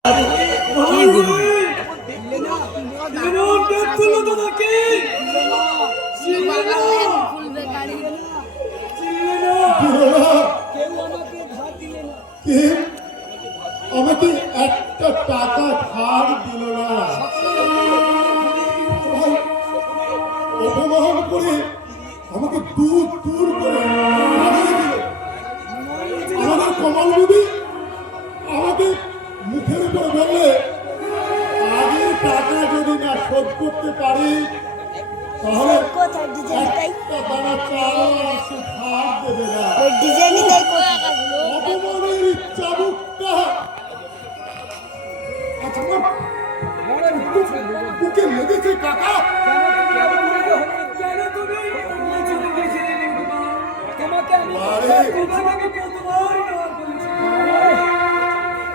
আমাকে একটা টাকা ধার দিল না, অপমান করে আমাকে দূর দূর করে আমাদের কমল নদী আমাকে মুখের উপর বললে আগে টাকা যদি না শোধ করতে পারি তাহলে একটা দানা চাল সে ধার দেবে না। অপমানের চাবুকটা বুকে লেগেছে কাকা।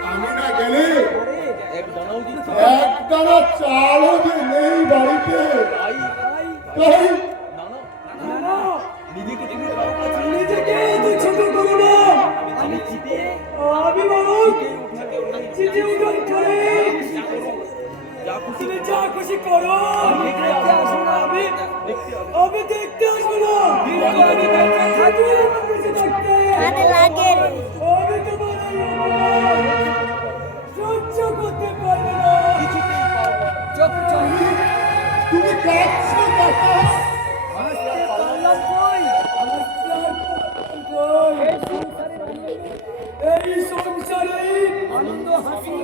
আমি না গেলে একদানা চালও যে নেই বাড়িতে, তাই তুমি যা খুশি করো, আমি দেখতে আসবো না, আমি দেখতে আসবো না, সহ্য করতে পারবো না। তুমি কাঁদছো কাকা? এই সংসারে আনন্দ হাসি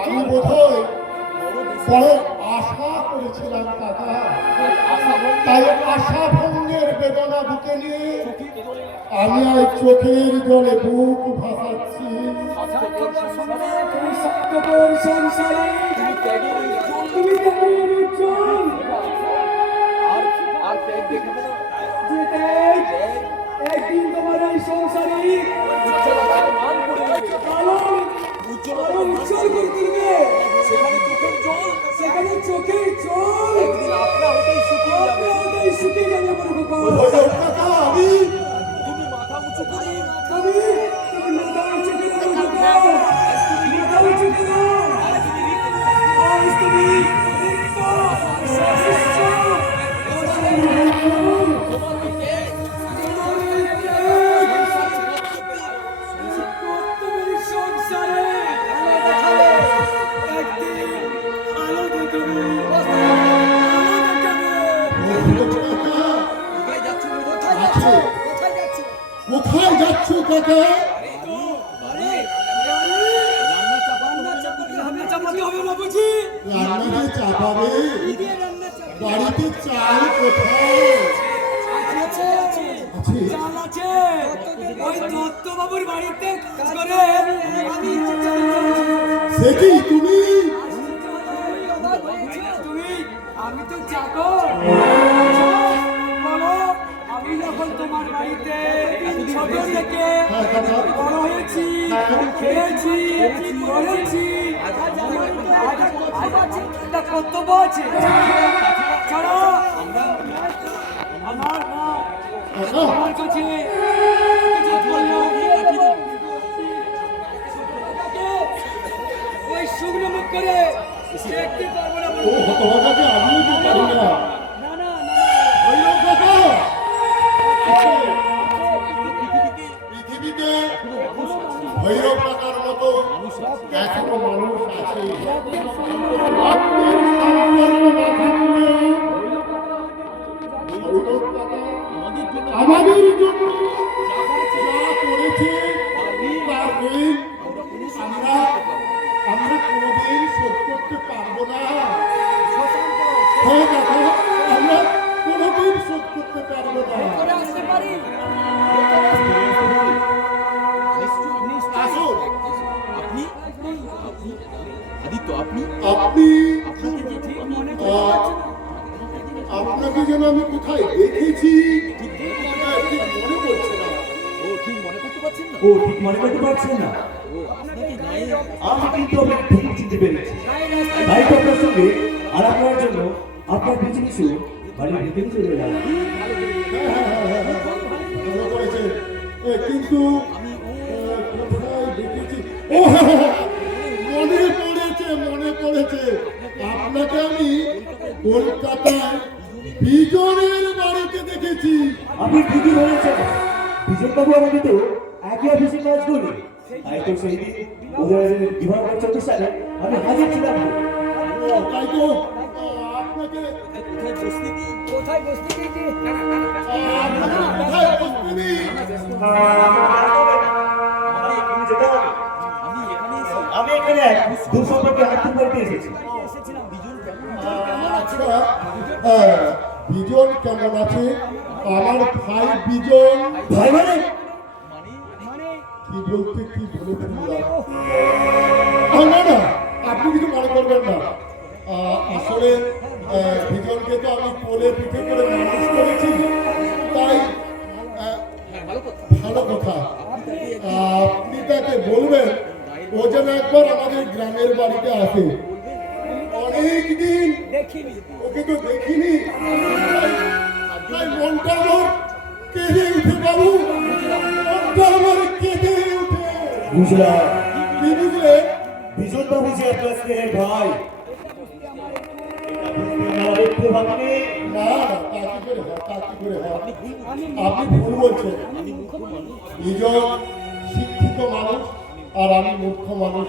আমি বোধহয় বড় আশা করেছিলাম কাকা, তাই আশা ভঙ্গের বেদনা বুকে নিয়ে আমি আজ চোখের জলে বুক ভাসাচ্ছি। একদিন তোমার এই সংসারে উজ্জ্বল করে তুলবে, সেখানে চোখের জল শুকিয়ে যাবে। কাকা আমি তুমি মাথা উঁচু করে মাথা উঁচু করো। কোথায় যাচ্ছ কাকা? রান্না চাপাবে? বাড়িতে চাল কোথায়? দত্তবাবুর বাড়িতে কাজ করে। সে কি তুমি? আমি তো চাকর। বলো, আমি যখন তোমার বাড়িতে ছোট থেকে বড় হয়েছি, খেয়েছি, পড়েছি, একটা কর্তব্য আছে। ছাড়া আমার কাছে ওই শুকনো মুখ করে দেখতে পারবো না। আমিও তো পারি না। পৃথিবীতে ভৈরব কাকার মতো এখনো মানুষ আছে। আমাদের জন্য যা করেছে তার ঋণ আমরা কোনোদিন শোধ করতে পারবো না। হ্যাঁ কাকা, আমরা কোনোদিন শোধ করতে পারবো না। আপনাকে যেন আমি কোথায় দেখেছি ঠিক মনে পড়ছে না। ঠিক মনে করতে পারছেন না? আমি কিন্তু আপনাকে ঠিক চিনতে পেরেছি। তাই তো আপনার সঙ্গে আলাপ করার জন্য আপনার পিছু পিছু বাড়ির ভিতরে চলে এলাম। কিন্তু কোথায় দেখেছি, ও মনে পড়েছে আপনাকে আমি কলকাতায় বিজনের বাড়িতে দেখেছি। আপনি ঠিকই বলেছেন, বিজন বাবু আমাকে তো একই অফিসে কাজ করি। তাই তো সেই দিন ওদের বিবাহ 14 সালে আমি হাজির ছিলাম। ও, তাই তো আপনাকে কোথায় বসতে দিয়েছি? কোথায় বসতে দিই? আমি এখানে এক দূর সম্পর্কে আত্মীয় বাড়িতে এসেছি। আচ্ছা, বিজন কেমন আছে? আমার ভাই বিজন। ভাই মানে কি বলতে কি বলে ফেললাম। না না, আপনি কিছু মনে করবেন না। আসলে বিজনকে তো আমি কোলে পিঠে করে মানুষ করেছি, তাই ভালো কথা। আপনি তাকে বলবেন ও যেন একবার আমাদের গ্রামের বাড়িতে আসে। অনেক দিন দেখিনি। ওকে তো দেখিনি, তাই মনটা আমার কেঁদে উঠে বাবু, মনটা আমার কেঁদে উঠে। বুঝলাম, কি বুঝলে? বিজন বাবু যে আপনার স্নেহের ভাই, একটু ভাবনি। না তা কি করে হয়? আপনি ভুল বলছেন। বিজন শিক্ষিত মানুষ আর আমি মূর্খ মানুষ।